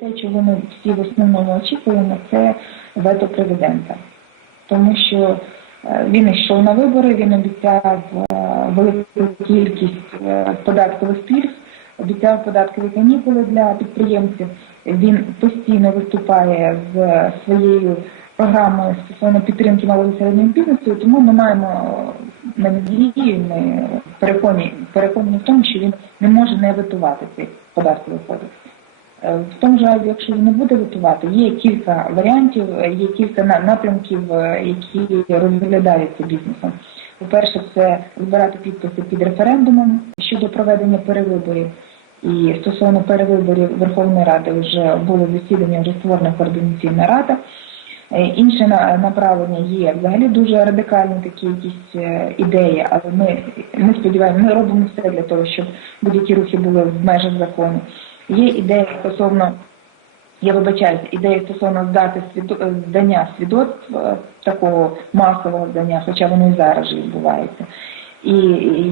те, чого ми всі в основному очікуємо, це вето президента. Тому що е, він йшов на вибори, він обіцяв е, велику кількість е, податкових пільг, обіцяв податкові канікули для підприємців. Він постійно виступає з своєю програмою стосовно підтримки малого і середнього бізнесу, тому ми маємо надії, ми переконані, переконані в тому, що він не може не витувати цей податковий кодекс. Е, В тому ж разі, якщо він не буде готувати, є кілька варіантів, е, є кілька на- напрямків, е, які розглядаються бізнесом. По-перше, це збирати підписи під референдумом щодо проведення перевиборів. І стосовно перевиборів Верховної Ради вже було засідання, вже створена координаційна рада. Інше направлення є взагалі дуже радикальні такі якісь ідеї, але ми, ми сподіваємося, ми робимо все для того, щоб будь-які рухи були в межах закону. Є ідея стосовно, я вибачаюся, ідея стосовно здати свідо, е, здання свідоцтв е, такого масового здання, хоча воно і зараз же відбувається. І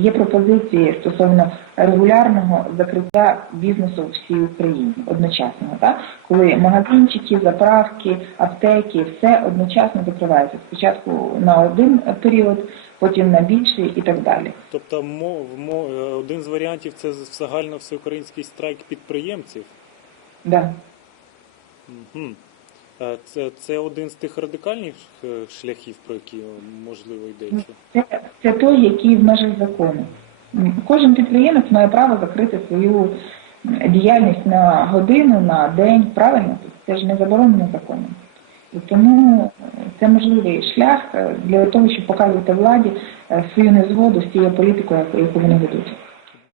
є пропозиції стосовно регулярного закриття бізнесу в всій Україні одночасно, так? коли магазинчики, заправки, аптеки, все одночасно закривається. Спочатку на один період, потім на більший і так далі. Тобто, мо- мо- е, один з варіантів це загально всеукраїнський страйк підприємців. Да. Мгм. Це, це один з тих радикальних е, шляхів, про які можливо йдеться. Це, це той, який в межах закону. Кожен підприємець має право закрити свою діяльність на годину, на день. Правильно? Це ж не заборонено законом. І тому е, це можливий шлях е, для того, щоб показувати владі свою незгоду з цією політикою, яку вони ведуть.